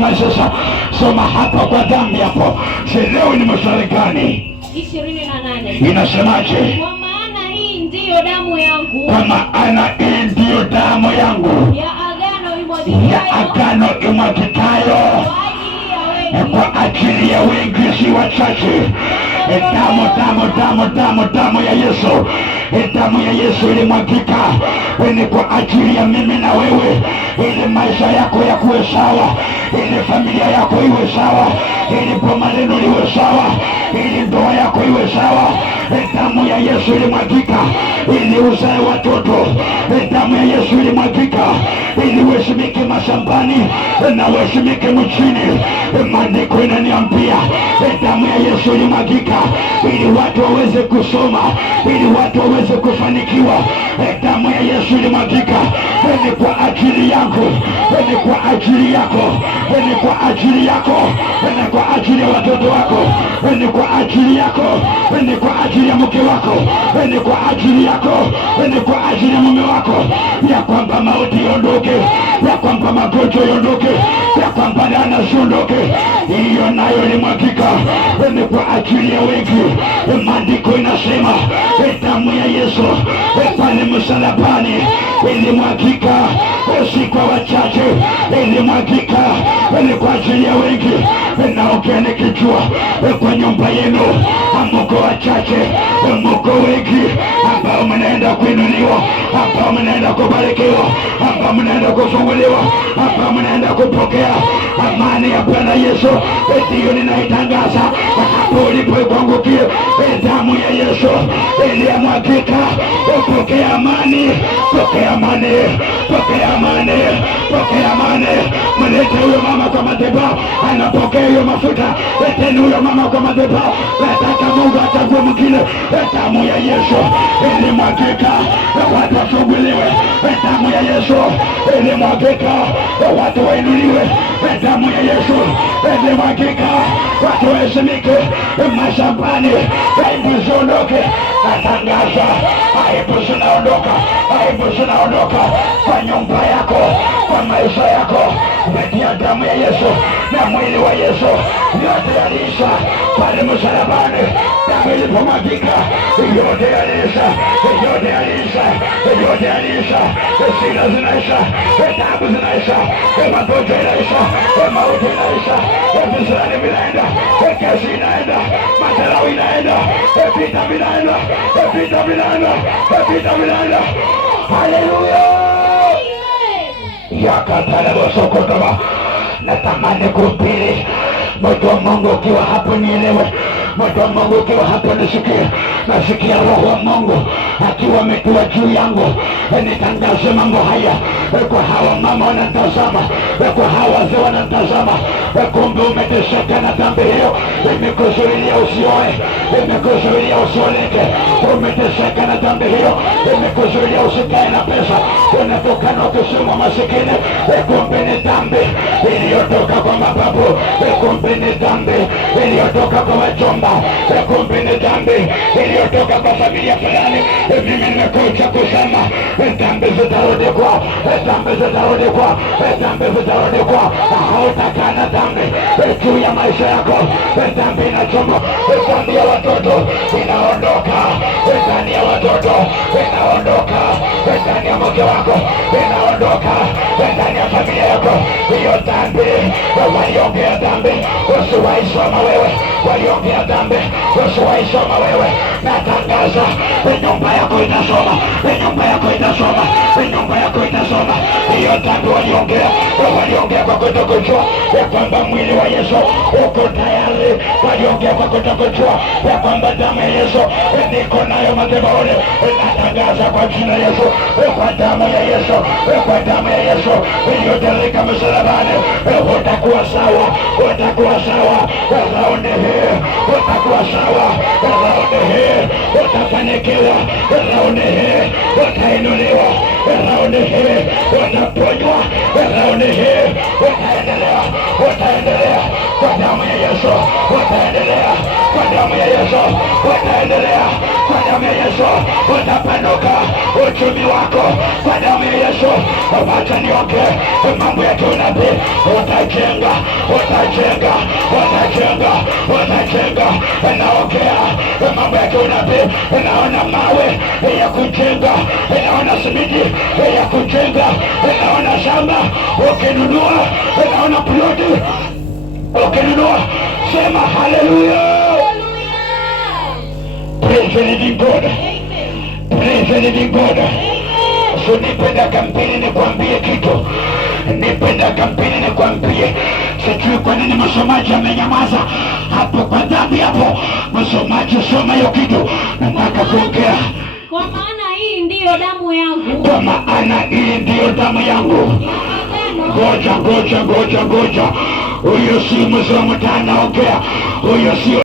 soma sasa, soma hapa kwa dhambi hapo. Sielewi ni mstari gani? 28 inasemaje? Kwa maana hii ndiyo damu yangu, kwa maana hii ndiyo damu yangu ya agano imwagikayo kwa ajili ya wengi, si wachache. Damu ya Yesu, damu ya Yesu ilimwagika ni kwa ajili ya mimi na wewe, ili maisha yako yakuwe sawa, ili familia yako iwe sawa, ili boma lenu liwe sawa, ili ndoa yako iwe sawa. Damu ya Yesu ilimwagika ili uzae watoto. Damu ya Yesu ilimwagika ili uheshimike mashambani na uheshimike mchini. Maandiko inaniambia damu ya Yesu ilimwagika ili watu waweze kusoma, ili watu waweze kufanikiwa. Damu ya Yesu ilimwagika ni kwa ajili yangu, ni kwa ajili yako, ni kwa ajili yako, ni kwa ajili ya watoto wako, ni kwa ajili yako, ni kwa ajili ya mke wako, ni kwa ajili yako, ni kwa ajili ya mume wako, ya kwamba mauti iondoke, ya kwamba magonjwa iondoke, ya kwamba laana siondoke. Hiyo nayo ilimwagika ni kwa ajili ya wengi. Maandiko inasema damu ya Yesu pale msalabani ilimwagika si kwa wachache, ilimwagika ni kwa ajili ya wengi. Naongea nikijua kwa nyumba yenu mko wachache, mko wengi ambao mnaenda kuinuliwa, ambao mnaenda kubarikiwa, ambao mnaenda kufunguliwa, ambao mnaenda kupokea amani ya Bwana Yesu. Ndiyo ninaitangaza hapo ulipokuangukia, damu ya Yesu iliyomwagika. Pokea amani, pokea amani, pokea amani, pokea amani. Mlete huyo mama kwa madhabahu, anapokea hiyo mafuta. Leteni huyo mama kwa madhabahu, nataka Mungu achague mwingine. Damu ya Yesu ilimwagika watu wafunguliwe. Damu ya Yesu ilimwagika watu wainuliwe. Damu ya Yesu ilimwagika watu waheshimike mashambani. Aibu ziondoke. Natangaza aibu zinaondoka, aibu zinaondoka kwa nyumba yako, kwa maisha yako, kupitia damu ya Yesu na mwili wa Yesu. Yote yaliisha pale msalabani. Damu ilipomwagika, yote yaliisha, yote yaliisha, yote yaliisha. Shida zinaisha, taabu zinaisha, magonjwa inaisha, mauti inaisha, visirani vinaenda, kesi inaenda, madharau inaenda, vita vinaenda, vita vinaenda, vita vinaenda. Haleluya! Yakatalabosokotoba. Natamani kuhubiri. Moto wa Mungu ukiwa hapo nielewe. Moto wa Mungu ukiwa hapo nisikie. Nasikia Roho wa Mungu akiwa ametua juu yangu. Nitangaze mambo haya kwa hawa mama wanatazama, kwa hawa wazee wanatazama. Kumbe umeteseka na dhambi hiyo, imekuzuilia usioe, imekuzuilia usioleke. Umeteseka na dhambi hiyo, imekuzuilia usikae na pesa. Unatokana ukisema masikini, kumbe ni dhambi iliyotoka kwa mababu. Kumbe ni dhambi iliyotoka kwa wajomba. Kumbe ni dhambi iliyotoka kwa familia fulani. Mimi nimekuja kusema dhambi zitarudi kwa, dhambi zitarudi kwa, dhambi zitarudi kwa. Hautakaa na dhambi juu ya maisha yako. Dhambi inachoma. Dhambi ya watoto inaondoka, ndani ya watoto inaondoka, ndani ya mke wako inaondoka, ndani ya familia yako. Hiyo dhambi waliongea dhambi, usiwaisoma wewe. Waliongea dhambi, usiwaisoma wewe. Natangaza nyumba yako itasoma, nyumba yako itasoma, nyumba yako itasoma. Hiyo dhambi waliongea, waliongea kwa kutokujua ya kwamba mwili wa Yesu uko tayari. Waliongea kwa kutokujua ya kwamba damu ya Yesu niko nayo madhabahuni. Natangaza kwa jina Yesu, kwa damu ya Yesu, kwa damu ya Yesu iliyotereka msalabani, utakuwa sawa, utakuwa sawa. Raundi hii utakuwa sawa, raundi hii utafanikiwa, raundi hii utainuliwa, raundi hii utaponywa, raundi hii utaendelea, utaendelea kwa damu ya Yesu, utaendelea kwa damu ya Yesu, utaendelea kwa damu ya Yesu. Utapanuka uchumi wako kwa damu ya Yesu. Wacha niongee mambo ya kiunabii. Utajenga watajenga, watajenga, watajenga. Naongea mambo ya kiunabii. Naona mawe ya kujenga, naona simiti ya kujenga, naona shamba ukinunua, naona ploti ukinunua. Sema haleluya. Praise the living God. Praise the living God. So nipenda kampeni nikwambie kitu. Nipenda kampeni nikwambie. Sijui kwa nini msomaji amenyamaza hapo kwa dhambi hapo. Msomaji soma hiyo kitu. Nataka kuongea. Kwa maana hii ndiyo damu yangu. Kwa maana hii ndiyo damu yangu. Ngoja. Huyo si Muislamu anaongea. Huyo si